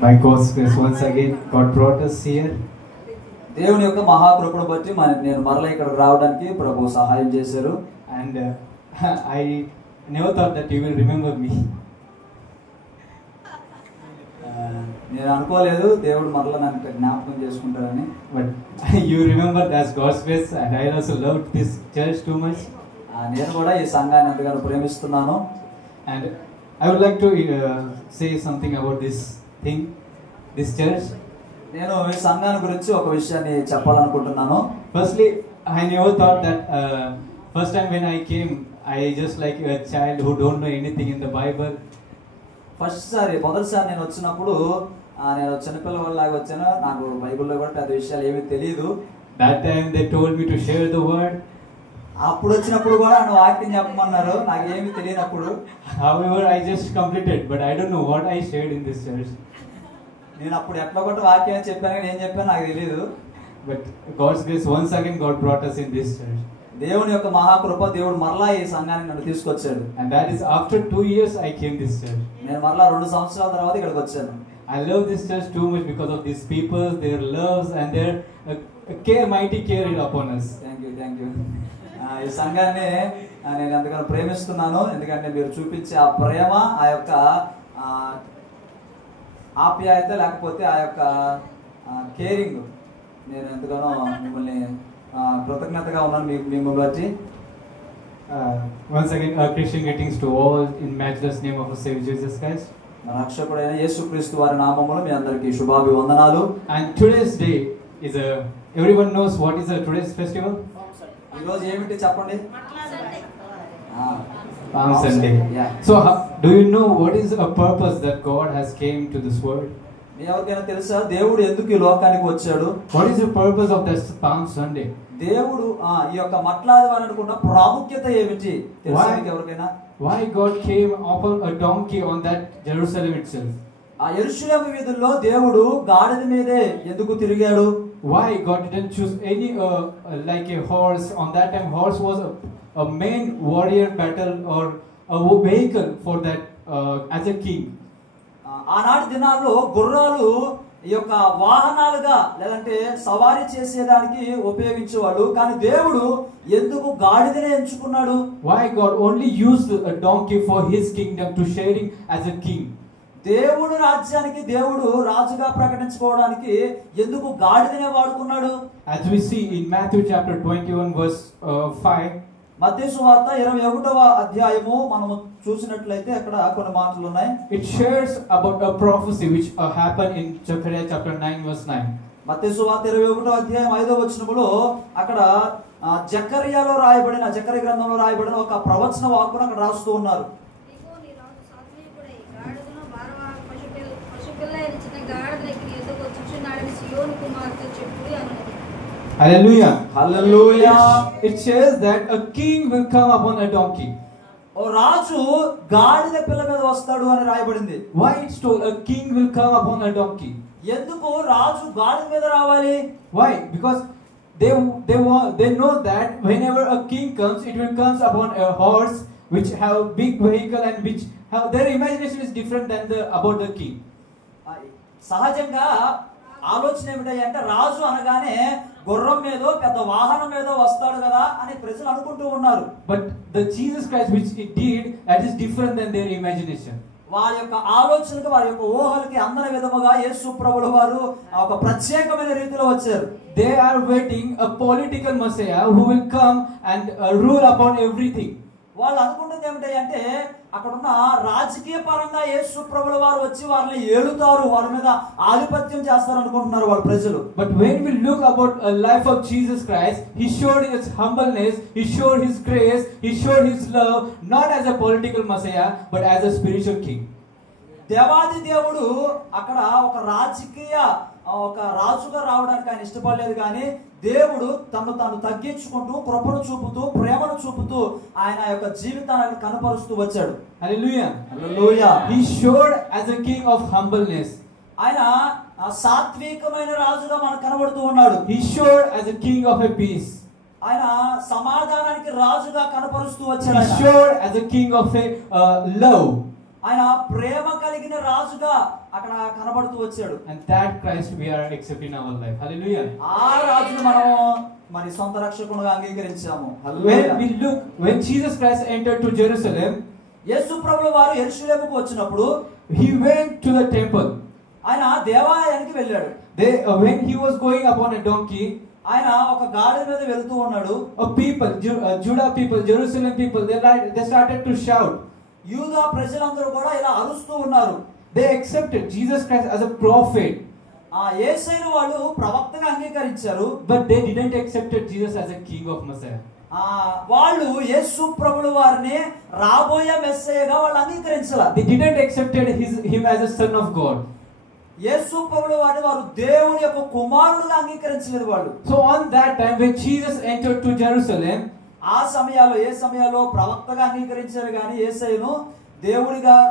By God's grace, once again, God brought us here. దేవుని యొక్క మహాకృపను బట్టి నేను మరలా ఇక్కడికి రావడానికి ప్రభు సహాయం చేశారు. And I never thought that you will remember me. నేను అనుకోలేదు దేవుడు మరలా నన్ను జ్ఞాపకం చేసుకుంటారని. But you remember that's God's grace, and I also loved this church too much. నేను కూడా ఈ సంఘాన్ని ఎంతగానో ప్రేమిస్తున్నాను. And I would like to say something about this thing, this church. నేను ఈ సంఘాన్ని గురించి ఒక విషయాన్ని చెప్పాలనుకుంటున్నాను. Firstly, I never thought that first time when I came, I just like a child who don't know anything in the Bible. మొదటిసారి నేను వచ్చినప్పుడు నేను చిన్నపిల్లవాళ్ళలాగా వచ్చాను. నాకు బైబిల్లో కూడా పెద్ద విషయాలు ఏమీ తెలియదు. That time they told me to share the word. అప్పుడు వచ్చినప్పుడు కూడా నన్ను వాక్యం చెప్పమన్నారు. నాకు ఏమీ తెలియనప్పుడు. However, I just completed, but I don't know what I shared in this church. నేను అప్పుడు ఎట్లా కొట్ట వాక్యం చెప్పాను కానీ ఏం చెప్పాను నాకు తెలియదు. But God's grace, once again God brought us in this church. దేవుని యొక్క మహాకృప దేవుడు మరలా ఈ సంఘానికి నన్ను తీసుకొచ్చాడు. And that is after 2 years I came this church. నేను మరలా 2 సంవత్సరాల తర్వాత ఇక్కడికి వచ్చాను. I love this church too much because of these people, their loves and their care, mighty care upon us. Thank you. ఈ సంఘాన్ని నేను ఎంతగానో ప్రేమిస్తున్నాను. ఎందుకంటే మీరు చూపించే ఆ ప్రేమ, ఆ యొక్క ఆప్యాయత, లేకపోతే ఆ యొక్క కేరింగ్, నేను ఎంతగానో మిమ్మల్ని కృతజ్ఞతగా ఉన్నాను మిమ్మల్ని బట్టి. Once again, Christian greetings to all in matchless name of our Savior Jesus Christ. మన రక్షకుడైన యేసుక్రీస్తు వారి నామములో మీ అందరికీ శుభాభివందనాలు. And today's day is everyone knows what is today's festival? ఈ రోజు ఏమిటి చెప్పండి? Palm Sunday. Yeah. So do you know what is a purpose that God has came to this world? మీ ఎవరికైనా తెలుసా దేవుడు ఎందుకు ఈ లోకానికి వచ్చాడు? What is the purpose of this Palm Sunday? దేవుడు ఈ యొక్క మట్లాదివారానికి ఉన్న ప్రాముఖ్యత ఏమిటి తెలుసా మీకు ఎవరికైనా? Why God came upon a donkey on that Jerusalem itself? ఆ యెరూషలేము వీధుల్లో దేవుడు గాడిద మీదే ఎందుకు తిరిగాడు? Why God didn't choose any like a horse? On that time horse was a main warrior battle or a vehicle for that as a king. ఆనాటి దినాల్లో గుర్రాలు ఈ యొక్క వాహనాలుగా లేదంటే సవారీ చేసేదానికి ఉపయోగించేవాడు. కానీ దేవుడు ఎందుకు గాడిదనే ఎంచుకున్నాడు? Why God only used a donkey for his kingdom to sharing as a king? దేవుడు రాజ్యానికి దేవుడు రాజుగా ప్రకటించుకోవడానికి ఎందుకు గాడిదనే వాడుకున్నాడు? As we see in Matthew chapter 21 verse 5. మత్తయి సువార్త 21వ అధ్యాయము మనము చూసినట్లయితే అక్కడ కొన్ని మాటలు ఉన్నాయి. It shares about a prophecy which happened in Zechariah chapter 9 verse 9. మత్తయి సువార్త 21వ అధ్యాయం 5వ వచనములో అక్కడ జకర్యాలో రాయబడిన జకర్య గ్రంథంలో రాయబడిన ఒక ప్రవచన వాక్కును అక్కడ రాస్తూ ఉన్నారు. Hallelujah. Hallelujah. It says that a king will come upon a donkey. ఓ రాజు గాడిద పిల్ల మీద వస్తాడు అని రాయబడింది. Why it's told a king will come upon a donkey? ఎందుకు రాజు గాడిద మీద రావాలి? Why? Because they know that whenever a king comes, it will comes upon a horse which have big vehicle and which have their imagination is different than about the king. సహజంగా ఆలోచన ఏమిటంటే రాజు అనగానే గుర్రం మీదో పెద్ద వాహనం మీదో వస్తాడు కదా అని ప్రజలు అనుకుంటూ ఉన్నారు. But the Jesus Christ which it did, that is different than their imagination. వారి యొక్క ఆలోచనకు వారి యొక్క ఊహలకి అందరి విధముగా యేసు ప్రభువు వారు ఒక ప్రత్యేకమైన రీతిలో వచ్చారు. They are waiting a political Messiah who will come and rule upon everything. వాళ్ళు అనుకుంటుంది ఏమిటంటే అక్కడ ఉన్న రాజకీయ పరంగా యేసు ప్రభువు వారు వచ్చి వారిని ఏలుతారు, వారి మీద ఆధిపత్యం చేస్తారు అనుకుంటున్నారు వాళ్ళ ప్రజలు. But when we look about a life of Jesus Christ, he showed his humbleness, he showed his grace, he showed his love, not as a political Messiah but as a spiritual king. దేవాది దేవుడు అక్కడ ఒక రాజుగా రావడానికి ఆయన ఇష్టపడలేదు. కానీ దేవుడు తను తగ్గించుకుంటూ కృపను చూపుతూ ప్రేమను చూపుతూ ఆయన యొక్క జీవితాన్ని కనపరుస్తూ వచ్చాడు. Hallelujah. Hallelujah. He showed as a king of humbleness. ఆయన సాత్వికమైన రాజుగా మనకు కనబడుతూ ఉన్నాడు. He showed as a king of a peace. ఆయన సమాధానానికి రాజుగా కనపరుస్తూ వచ్చాడు. He showed as a king of a love. ఆయన ప్రేమ కలిగిన రాజుగా అక్కడ కనబడుతూ వచ్చాడు. And that Christ we are accepting in our life. Hallelujah. ఆ రాజుని మనం మరి సొంత రక్షకునిగా అంగీకరించాము. When Jesus Christ entered to Jerusalem, యేసు ప్రభువు వారు యెరూషలేముకు వచ్చినప్పుడు he went to the temple. ఆయన దేవాలయానికి వెళ్ళాడు. When he was going upon a donkey, ఆయన ఒక గాడిద మీద వెళ్తూ ఉన్నాడు. Judah people, Jerusalem people, they started to shout. యూదా ప్రజలందరూ కూడా ఇలా అరుస్తూ ఉన్నారు. They accepted Jesus Christ as a prophet. ఆ యేసయ్యను వాళ్ళు ప్రవక్తగా అంగీకరించారు. But they didn't accept Jesus as a king of Messiah. వాళ్ళు యేసు ప్రభువు వారిని రాబోయే మెస్సయ్యగా వాళ్ళు అంగీకరించాల. They didn't accept him as a son of God. యేసు ప్రభువు వారిని వారు దేవుని యొక్క కుమారుడుగా అంగీకరించలేదు వాళ్ళు. So on that time when Jesus entered to Jerusalem, ఆ సమయాల్లో ప్రవక్తగా అంగీకరించారు కానీ యేసయ్యను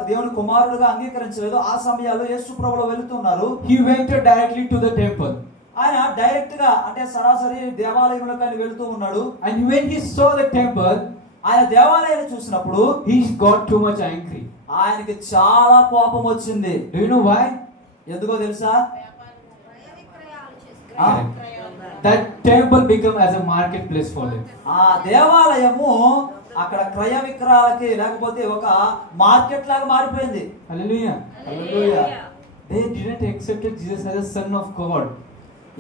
దేవుని కుమారుడుగా అంగీకరించలేదు. ఆ సమయాల్లో యేసు ప్రభువు వెళ్తున్నారు. He went directly to the temple. ఆయన డైరెక్ట్ గా అంటే సరాసరి దేవాలయంలోకి ఆయన వెళ్తూ ఉన్నాడు. And when he saw the temple, ఆయన దేవాలయాన్ని చూసినప్పుడు he got too much angry. ఆయనకి చాలా కోపం వచ్చింది. Do you know why? ఎందుకో తెలుసా? That temple became as a marketplace for them. ఆ దేవాలయము అక్కడ క్రయ విక్రయాలకి లేకపోతే ఒక మార్కెట్ లాగా మారిపోయింది. Hallelujah. Hallelujah. They didn't accept Jesus as a son of God.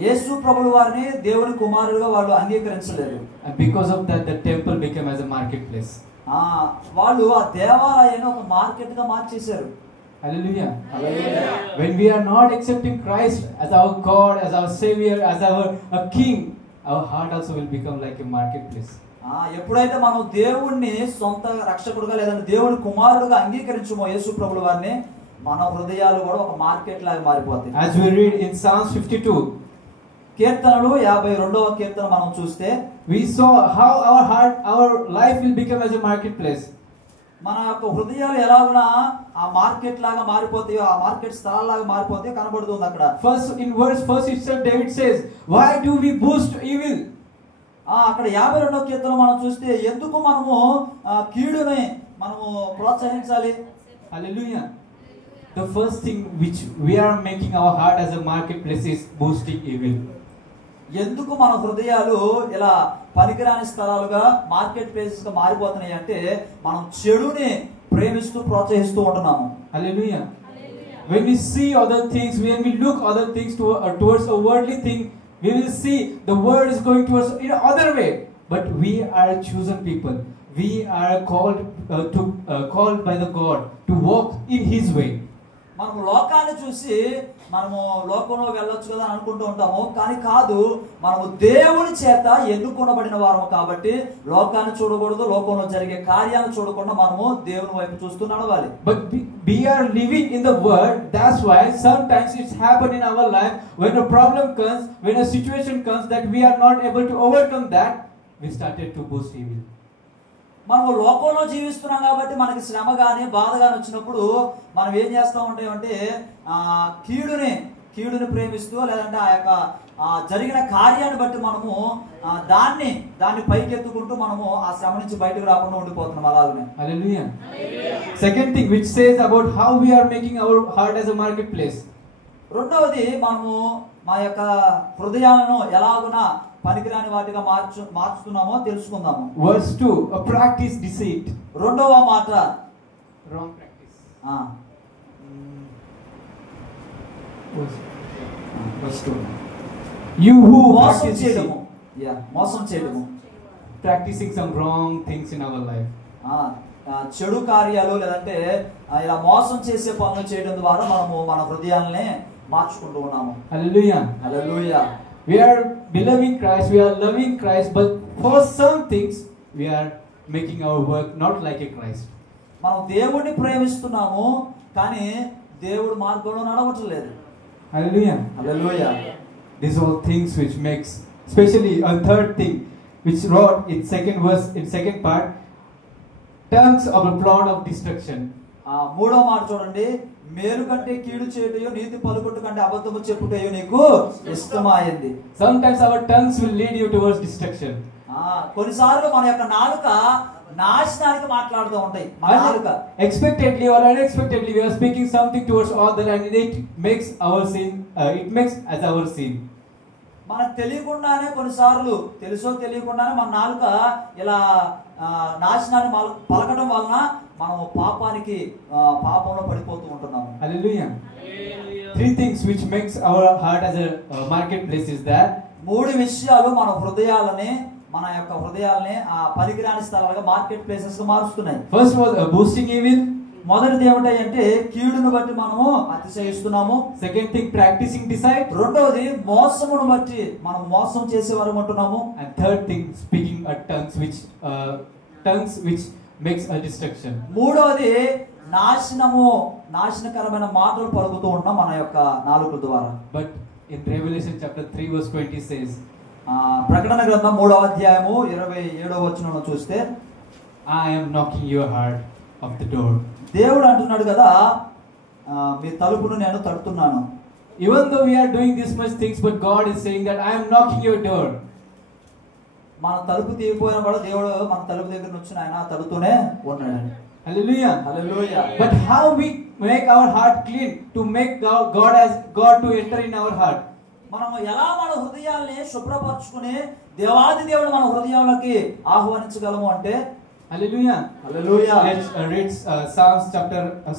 యేసు ప్రభువు వారిని దేవుని కుమారుడుగా వాళ్ళు అంగీకరించలేదు. And because of that, the temple became as a marketplace. వాళ్ళు ఆ దేవాలయాన్ని ఒక మార్కెట్ గా మార్చేశారు. Hallelujah. Hallelujah. When we are not accepting Christ as our God, as our Savior, as our King, our heart also will become like a marketplace. ఎప్పుడైతే మనం దేవుణ్ణి సొంత రక్షకుడుగా లేదంటే దేవుని కుమారుడుగా అంగీకరించమో యేసు ప్రభువు వారిని, మన హృదయాలు కూడా ఒక మార్కెట్ లాగా మారిపోతాయి. As we read in Psalms 52, కీర్తనలు 52వ కీర్తన మనం చూస్తే, we saw how our life will become as a marketplace. మన యొక్క హృదయాలు ఎలాగునా ఆ మార్కెట్ లాగా మారిపోతాయో, ఆ మార్కెట్ స్థలాలాగా మారిపోతాయో కనబడుతుంది అక్కడ. In verse 1 itself David says, why do we boast evil? అక్కడ 52వ కీర్తన మనం చూస్తే ఎందుకు మనము కీడుని మనము ప్రోత్సహించాలి? Hallelujah. The first thing which we are making our heart as a marketplace is boasting evil. ఎందుకు మన హృదయాలు ఇలా పనికిరాని స్థలాలుగా మార్కెట్ ప్లేసెస్ గా మారిపోతున్నాయి అంటే మనం చెడుని ప్రేమిస్తూ ప్రోత్సహిస్తూ ఉంటున్నాము. Hallelujah. When we see other things, when we look other things towards a worldly thing, we will see the world is going towards in other way. But we are chosen people. We are called by the God to walk in His way. మనము లోకాన్ని చూసి మనము లోకంలో వెళ్ళొచ్చు కదా అని అనుకుంటూ ఉంటాము, కానీ కాదు, మనము దేవుని చేత ఎన్నుకొనబడిన వారము కాబట్టి లోకాన్ని చూడకూడదు, లోకంలో జరిగే కార్యాలను చూడకుండా మనము దేవుని వైపు చూస్తూ నడవాలి. But we are living in the world. That's why sometimes it's happened in our life when a problem comes, when a situation comes that we are not able to overcome that, we started to boast evil. మనము లోకంలో జీవిస్తున్నాం కాబట్టి మనకి శ్రమ గాని బాధ గాని వచ్చినప్పుడు మనం ఏం చేస్తూ ఉంటామంటే కీడుని ప్రేమిస్తూ లేదంటే ఆ యొక్క జరిగిన కార్యాన్ని బట్టి మనము దాన్ని పైకెత్తుకుంటూ మనము ఆ శ్రమ నుంచి బయటకు రాకుండా ఉండిపోతున్నాం అలాగనే. Hallelujah. Second thing which says about how we are making our heart as a marketplace. రెండవది మనము మా యొక్క హృదయాలను ఎలాగునా పనికిరాని వాటిగా మార్చుతున్నామో తెలుసుకుందాము. Verse 2, a practice deceit. రెండవ మాట wrong practice. Verse 2. You who మోసం చేయడము practicing some wrong things in our life. చెడు కార్యాలు లేదంటే ఇలా మోసం చేసే పనులు చేయడం ద్వారా మనము మన హృదయాలనే మార్చుకుంటూ ఉన్నాము. Hallelujah. Hallelujah. We are beloving Christ, we are loving Christ, but for some things we are making our work not like a Christ. మనం దేవుడిని ప్రేమిస్తున్నాము కానీ దేవుడి మార్గంలో నడవట్లేదు. Hallelujah. Hallelujah. These are things which makes, especially a third thing which wrote in second verse, in second part, tongues of a plot of destruction. మూడో మాట చూడండి, మేలు కంటే కీడు చేయుటయు నీతి పలుకుట కంటే అబద్ధము చెప్పుటయు నీకు ఇష్టమైంది. Sometimes our tongues will lead you towards destruction. కొన్నిసార్లు మన యొక్క నాలుక నాశనానికి మాట్లాడుతూ ఉంటాయి మన నాలుక. Expectedly or unexpectedly, we are speaking something towards other, and it makes our sin. It makes as our sin. మనకు తెలియకుండానే కొన్నిసార్లు తెలుసో తెలియకుండానే మన నాలుక ఇలా నాశనాన్ని పలకడం వలన మనము పాపంలో పడిపోతూ ఉంటున్నాము. Hallelujah. Three things which makes our heart as a marketplace is that. 3 విషయాలు మన హృదయాలని ఆ పనికిరాని స్థలాలుగా మార్కెట్ ప్లేసెస్ గా మారుస్తున్నాయి. First was boasting evil. మొదటిది ఏమిటంటే కీడును బట్టి మనము అతిశయిస్తున్నాము. Second thing, practicing deceit. రెండవది మోసమును బట్టి మనం మోసం చేసేవారు అంటున్నాము. And third thing, speaking tongues which makes a destruction. మూడవది నాశనకరమైన మాటలు పలుకుతూ ఉన్నాం మన యొక్క నాలుకల ద్వారా. But in Revelation chapter 3 verse 20 says, ప్రకటన గ్రంథం 3వ అధ్యాయము 27వ వచనంలో చూస్తే, I am knocking your heart of the door. దేవుడు అంటున్నాడు కదా, మీ తలుపును నేను తడుతున్నాను. Even though we are doing this much things, but God is saying that I am knocking your door. మన తలుపు తీయపోయినా కూడా దేవుడు మన తలుపు దగ్గర నుంచి ఆయన తడుతూనే ఉన్నాడు. Hallelujah. Hallelujah. But how we make our heart clean to make God to enter in our heart? మనము ఎలా మన హృదయాల్ని శుభ్రపరచుకుని దేవాది దేవుడు మన హృదయంలోకి ఆహ్వానించగలము అంటే, Hallelujah. Hallelujah. Let's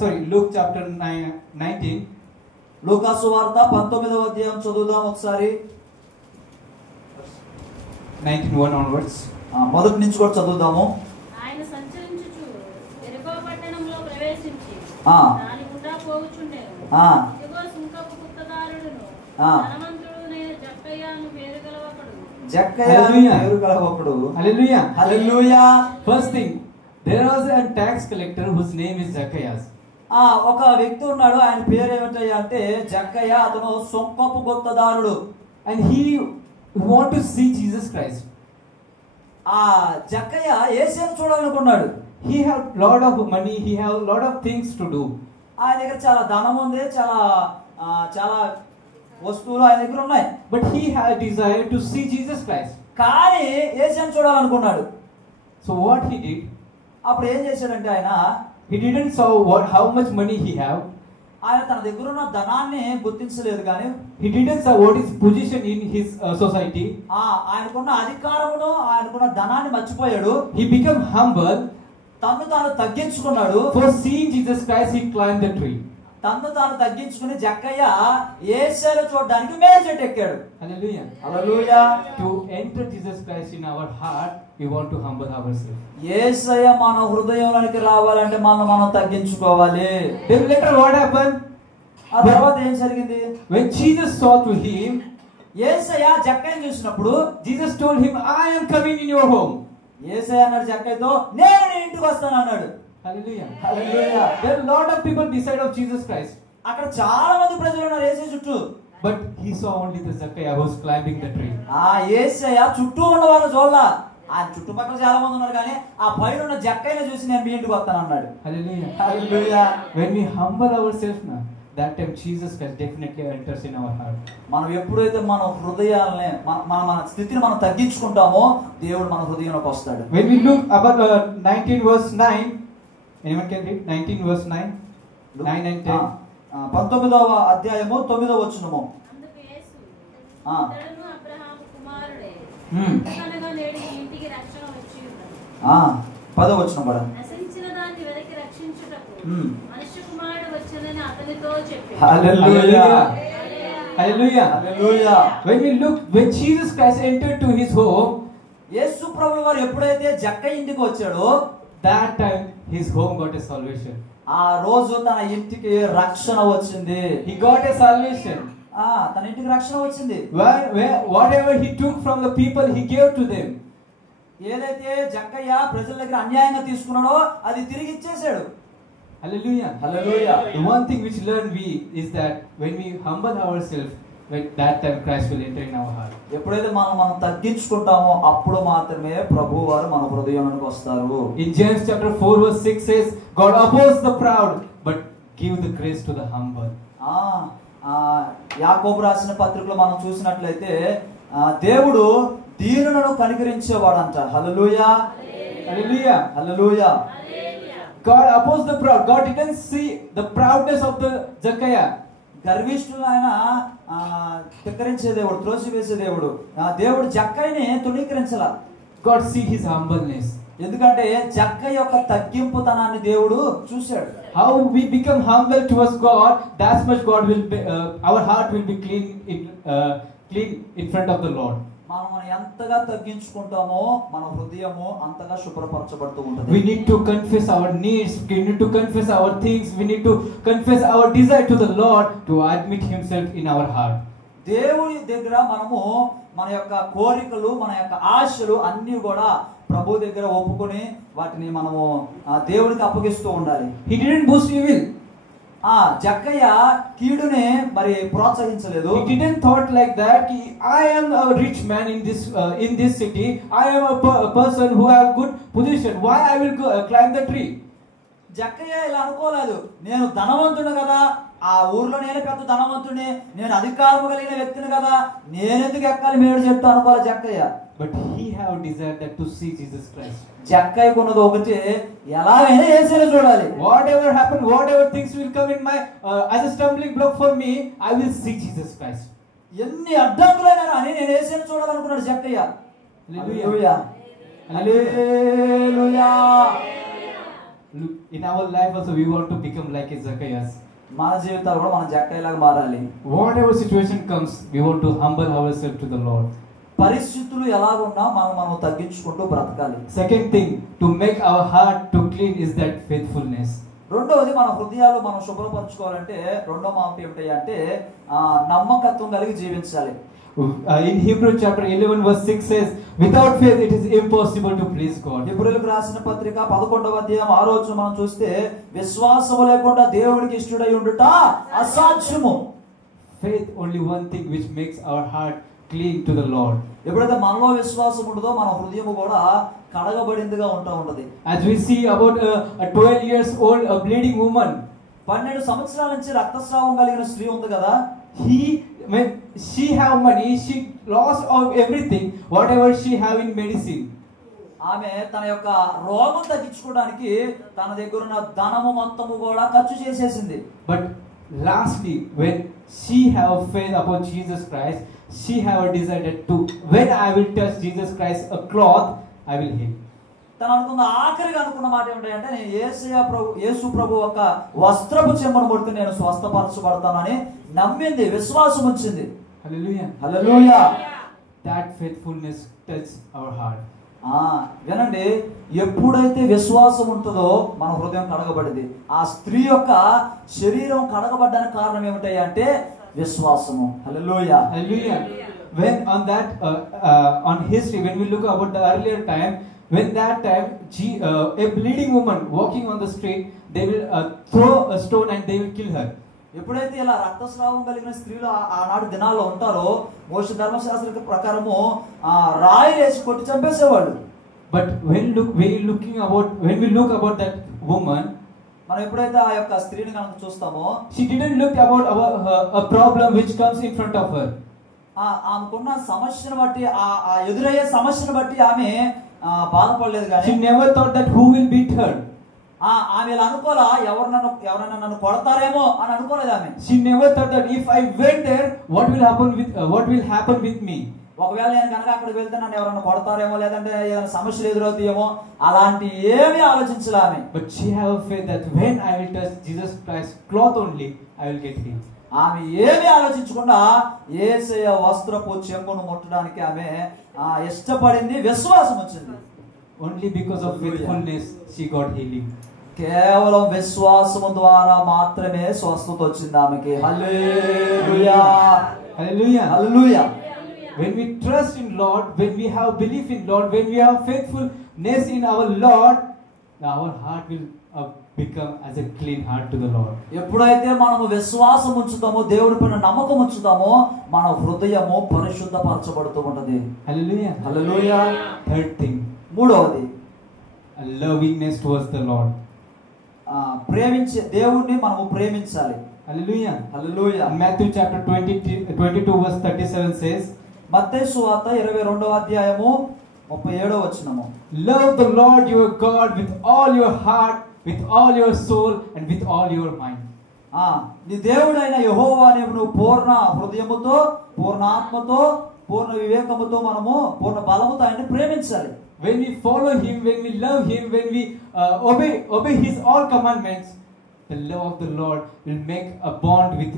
read Luke chapter 19. లూకాసు వార్త 19వ అధ్యాయం చదువుదాం ఒకసారి. 19:1 onwards. మొదటి నుంచి కూడా చదువుదాము. ఆయన సంచరించుచు యెరికో పట్టణంలో ప్రవేశించి దాని గుండా పోవుచుండెను. ఇదిగో సుంకపు గుత్తదారుడును ధనవంతుడునే జక్కయ్యను పేరు గలవొకడు. Hallelujah. Hallelujah. First thing, there was a tax collector whose name is Zacchaeus. ఒక వ్యక్తి ఉన్నాడు, ఆయన పేరు ఏమిటయ్యా అంటే జక్కయ్య. అతను సుంకపు గుత్తదారుడు. And he want to see Jesus Christ. జక్కయ్య యేసుని చూడాలనుకున్నాడు. He have lot of money, he have lot of things to do. ఆయన దగ్గర చాలా ధనం ఉంది, చాలా వస్తువులు ఆయన దగ్గర ఉన్నాయి. But he had desire to see Jesus Christ. కానీ యేసుని చూడాలనుకున్నాడు. So what he did? అప్పుడు ఏం చేశాడంటే ఆయన, he didn't saw how much money he have. ఆయన తన దగ్గర ఉన్న ధనాన్ని గుర్తించలేదు, కానీ he didn't saw what is position in his society. ఆయనకున్న అధికారమును ఆయనకున్న ధనాన్ని మర్చిపోయాడు. He became humble. తన్ను తాను తగ్గించుకున్నాడు. For seeing Jesus Christ, he climbed the tree. తన్ను తాను తగ్గించుకుని జక్కయ్య యేసుని చూడడానికి మేలు చెట్టు ఎక్కాడు. Hallelujah. Hallelujah. To enter Jesus Christ in our heart, we want to humble ourselves. యేసయ్య మన హృదయంలోనికి రావాలంటే మనం తగ్గించుకోవాలి. Then later what happened? ఆ తర్వాత ఏం జరిగింది? When Jesus saw to him, యేసయ్య జక్కయ్యను చూసినప్పుడు Jesus told him, I am coming in your home. యేసయ్య అన్నాడు జక్కయ్యతో, నేను నీ ఇంటికి వస్తాను అన్నాడు. Hallelujah. Hallelujah. There are a lot of people beside of Jesus Christ. అక్కడ చాలా మంది ప్రజలు ఉన్నారు యేసయ్య చుట్టూ. But he saw only the Zacchaeus who was climbing the tree. యేసయ్య చుట్టూ ఉన్న వాళ్ళు చూడలా. ఆ చుట్టుపక్కల చాలా మంది ఉన్నారు, కానీ ఆ పైన ఉన్న జక్కయ్యను చూసి నేను మీ ఇంటికి వస్తాను అన్నాడు. Hallelujah. Hallelujah. When we humble ourselves now, that time Jesus Christ definitely enters in our heart. మనం ఎప్పుడైతే మన హృదయాలని మన స్థితిని మనం తగ్గించుకుంటామో దేవుడు మన హృదయంలోకి వస్తాడు. When we look about 19 verse 9, anyone can read 19 verse 9 and 10. 19వ అధ్యాయము 9వ వచనము. అందుకు యేసు, ఇతడును అబ్రహాము కుమారుడే, కనుక నేడు ఈ ఇంటికి రక్షణ వచ్చి ఉన్నది. 10వ వచనం కూడా. నశించిన దాన్ని వెదకి రక్షించుటకు మనుష్య కుమారుడు వచ్చెనని అతనితో చెప్పాడు. Hallelujah. Hallelujah. Hallelujah. When Jesus Christ entered to his home, యేసు ప్రభువు వారు ఎప్పుడైతే జక్కయ్య ఇంటికి వచ్చాడో, that time his home got a salvation. ఆ రోజు తన ఇంటికి రక్షణ వచ్చింది. He got a salvation. తన ఇంటికి రక్షణ వచ్చింది. Whatever he took from the people, he gave to them. ఏదైతే జక్కయ్య ప్రజల దగ్గర అన్యాయంగా తీసుకున్నాడో అది తిరిగి ఇచ్చేసాడు. Hallelujah. Hallelujah. The one thing which learn we is that when we humble ourselves, when that time Christ will enter in our heart. ఎప్పుడైతే మనం తగ్గించుకుంటామో అప్పుడు మాత్రమే ప్రభువు వారు మన హృదయంలోకి వస్తారు. In James chapter 4 verse 6 says, God opposes the proud but give the grace to the humble. యాకోబు రాసిన పత్రికలో మనం చూసినట్లయితే దేవుడు దీనులను కనికరించేవాడంట. హల్లెలూయా. Hallelujah. Hallelujah. God opposed the proud. God didn't see the proudness of the Zacchaeus. గర్విష్ఠులు ఆయన తిక్కరించే దేవుడు, త్రోసివేసే దేవుడు. దేవుడు జక్కయ్యని తృణీకరించాల. God see his humbleness. ఎందుకంటే జక్కయ్య యొక్క తగ్గింపుతనాన్ని దేవుడు చూశాడు. How we become humble towards God, that much God will be, our heart will be clean in front of the Lord. మనం ఎంతగా తగ్గించుకుంటామో మన హృదయము అంతగా శుభ్రపరచబడుతూ ఉంటుంది. We need to confess our needs, we need to confess our things, we need to confess our desire to the Lord to admit himself in our heart. దేవుని దగ్గర మనము మన యొక్క కోరికలు, మన యొక్క ఆశలు అన్ని కూడా ప్రభు దగ్గర ఒప్పుకొని వాటిని మనము దేవునికి అప్పగిస్తూ ఉండాలి. He didn't boast evil. జక్కయ్య కీడునే మరి ప్రోత్సహించలేదు. He didn't thought like that. I am a rich man in this city. I am a person who have good position. Why I will go climb the tree? జక్కయ్య ఇలా అనుకోలేదు. నేను ధనవంతుడు కదా, ఆ ఊర్లో నేనే పెద్ద ధనవంతుడిని, నేను అధికారం కలిగిన వ్యక్తిని కదా, నేనెందుకు ఎక్కాలి మేడు చెప్తా అనుకోవాలి జక్కయ్య. But he have desired that to see Jesus Christ. జక్కయ్యకు ఉన్నది ఒకటి, ఎలాగైనా యేసుని చూడాలి. Whatever happen, whatever things will come in my as a stumbling block for me, I will see Jesus Christ. ఎన్ని అడ్డంకులైనా అని నేను యేసుని చూడాలనుకున్నాడు జక్కయ్య. హల్లెలూయా. హల్లెలూయా. Look, in our life also we want to become like Zacchaeus. మన జీవితాలు కూడా మన జక్కయ్యలాగా మారాలి. Whatever situation comes, we want to humble ourselves to the Lord. పరిస్థితులు ఎలాగున్నా మనం తగ్గించుకుంటూ బ్రతకాలి. Second thing, to make our heart to clean is that faithfulness. రెండవది మన హృదయాలు మనం శుభ్రపరచుకోవాలంటే రెండో మాట ఏమిటి అంటే నమ్మకత్వం కలిగి జీవించాలి. In Hebrew chapter 11 verse 6 says, without faith it is impossible to please God. హెబ్రీయులకు రాసిన పత్రిక 11వ అధ్యాయం 6వ వచనం మనం చూస్తే, విశ్వాసము లేకుండా దేవునికి ఇష్టడై ఉండుట అసాధ్యము. Faith only one thing which makes our heart clean to the Lord. ఎప్పుడైతే మనలో విశ్వాసం ఉంటుందో మన హృదయం కూడా కడగబడిందిగా ఉంటది. As we see about a 12 years old a bleeding woman, 12 సంవత్సరాల నుంచి రక్తస్రావం కలిగిన స్త్రీ ఉంది కదా, when she have money, she lost all everything whatever she have in medicine. ఆమె తన యొక్క రోగం తగ్గించుకోవడానికి తన దగ్గర ఉన్న ధనము మొత్తము కూడా ఖర్చు చేసేసింది. But lastly, when she have faith upon Jesus Christ, she have a desire to, when I will touch Jesus Christ a cloth, I will heal. తను ఆఖరిగా అనుకున్న మాట ఏమిటంటే, నేను యేసు ప్రభు ఒక వస్త్రపు చెమ్మను ముడితే నేను స్వస్థపరచబడతానని నమ్మింది, విశ్వాసం ఉంచింది. Hallelujah. Hallelujah. That faithfulness touch our heart. వినండి, ఎప్పుడైతే విశ్వాసం ఉంటుందో మన హృదయం కడగబడింది. ఆ స్త్రీ యొక్క శరీరం కడగబడ్డానికి కారణం ఏమిటాయి అంటే విశ్వాసము. హల్లెలూయా. Hallelujah. When on that on history, when we look about the earlier time, when that time a bleeding woman walking on the street, they will throw a stone and they will kill her. ఎప్పుడైతే ఇలా రక్తస్రావం కలిగిన స్త్రీలు ఆనాడు దినాల్లో ఉంటారో, మోషే ధర్మశాస్త్ర ప్రకారము రాయి వేసి కొట్టి చంపేసేవాళ్ళు. But when we look about that woman, మనం ఎప్పుడైతే ఆ యొక్క స్త్రీని కనుక చూస్తామో, she didn't look about a problem which comes in front of her. ఆమెకున్న సమస్యను బట్టి, ఆ ఎదురయ్యే సమస్యను బట్టి ఆమె బాధపడలేదు. కానీ she never thought that who will beat her. ఆమె ఇలా అనుకోలా, ఎవరైనా నన్ను కొడతారేమో అని అనుకోలేదు ఆమె. She never thought that if I went there, what will happen with me. ఒకవేళ నేను కనుక అక్కడికి వెళ్తే నన్ను ఎవరైనా కొడతారేమో, లేదంటే ఏదైనా సమస్యలు ఎదురవుతాయేమో, అలాంటి ఏమీ ఆలోచించలే ఆమె. But she have faith that when I will touch Jesus Christ cloth only, I will get healed. ఆమె ఏమీ ఆలోచించకుండా యేసయ్య వస్త్రపు చెంగును ముట్టడానికి ఆమె ఇష్టపడింది, విశ్వాసం వచ్చింది. Only because of faithfulness she got healing. కేవలం విశ్వాసము ద్వారా మాత్రమే స్వస్థత వచ్చింది ఆమెకి. హల్లెలూయా. Hallelujah. Hallelujah. When we trust in Lord, when we have belief in Lord, when we have faithfulness in our Lord, our heart will become as a clean heart to the Lord. ఎప్పుడైతే మనము విశ్వాసం ఉంచుతామో, దేవుడి పైన నమ్మకం ఉంచుతామో, మన హృదయము పరిశుద్ధపరచబడుతూ ఉంటది. Hallelujah. హల్లెలూయా. Third thing, మూడవది a lovingness towards the Lord. ప్రేమించే దేవుణ్ణి మనము ప్రేమించాలి. Hallelujah. హల్లెలూయా. Matthew chapter 22 verse 37 says, మత్తయి సువార్త 22వ అధ్యాయము 37వ వచనము. Love the Lord your God with all your heart, with all your soul, and with all your mind. నీ దేవుడైన యెహోవాను నువ్వు పూర్ణ హృదయముతో, పూర్ణ ఆత్మతో, పూర్ణ వివేకముతో, మనము పూర్ణ బలముతో ఆయన్ని ప్రేమించాలి. When we follow him, when we love him, when we obey his all commandments, the love of the Lord will make a bond with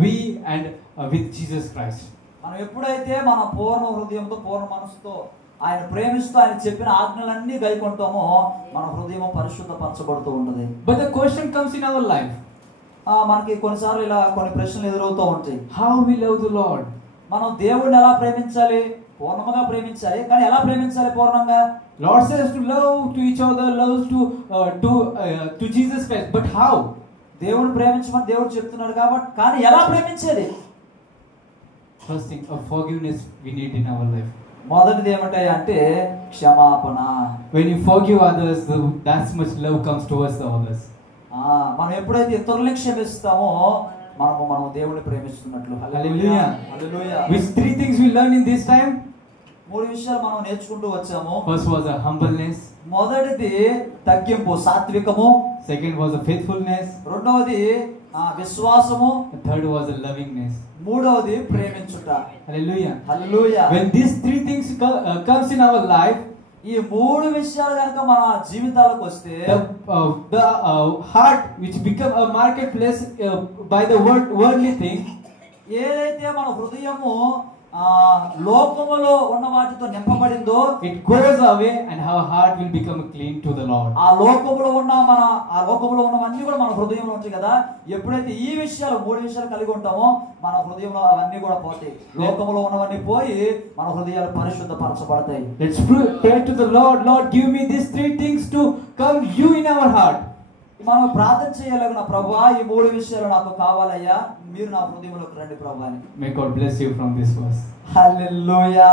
we and with Jesus Christ. మనం ఎప్పుడైతే మన పూర్ణ హృదయంతో, పూర్ణ మనసుతో ఆయన ప్రేమిస్తూ ఆయన చెప్పిన ఆజ్ఞలన్నీ గైకొంటామో మన హృదయం పరిశుద్ధపరచబడుతూ ఉంటుంది. But the question comes in our life. మనకి కొన్నిసార్లు ఇలా కొన్ని ప్రశ్నలు ఎదురవుతూ ఉంటాయి. How we love the Lord? మనం దేవుడిని ఎలా ప్రేమించాలి? పూర్ణంగా ప్రేమించాలి, కానీ ఎలా ప్రేమించాలి పూర్ణంగా? Lord says to love to each other, love to Jesus Christ. But how? దేవుడిని ప్రేమించమని దేవుడు చెప్తున్నాడు కాబట్టి, కానీ ఎలా ప్రేమించేది? First thing, a forgiveness we need in our life. మొదటిది ఏమంటే అంటే క్షమాపణ. When you forgive others, that much love comes towards the others. మనం ఎప్పుడైతే ఇతరులను క్షమిస్తామో మనం దేవుడిని ప్రేమిస్తున్నట్లు. హల్లెలూయా. హల్లెలూయా. Which three things we learn in this time? 3 విషయాలు మనం నేర్చుకుంటూ వచ్చాము. First was a humbleness. మొదటిది తగ్గింపు, సాత్వికము. Second was a faithfulness. రెండవది విశ్వాసము. Third was a lovingness. మూడవది ప్రేమించుట. Hallelujah. Hallelujah. When these three things comes in our life, ఈ 3 విషయాలు కనుక మన జీవితాలకు వస్తే the heart which become a marketplace by the worldly thing, ఏదైతే మన హృదయము లోకములో ఉన్న వాటితో నింపబడిందో, it goes away and our heart will become clean to the Lord. ఆ లోకములో ఉన్నవన్నీ కూడా మన హృదయంలో ఉంటాయి కదా. ఎప్పుడైతే ఈ విషయాలు 3 విషయాలు కలిగి ఉంటామో మన హృదయంలో అవన్నీ కూడా పోతాయి. లోకములో ఉన్నవన్నీ పోయి మన హృదయాలు పరిశుద్ధపరచబడతాయి. Let's pray to the Lord. Lord, give me these 3 things to come you in our heart. మనం ప్రార్థన చేయాలన్న ప్రభువా, ఈ 3 విషయాలు నాకు కావాలయ్యా, మీరు నా హృదయంలోకి రండి ప్రభువా అని. May God bless you from this verse. Hallelujah.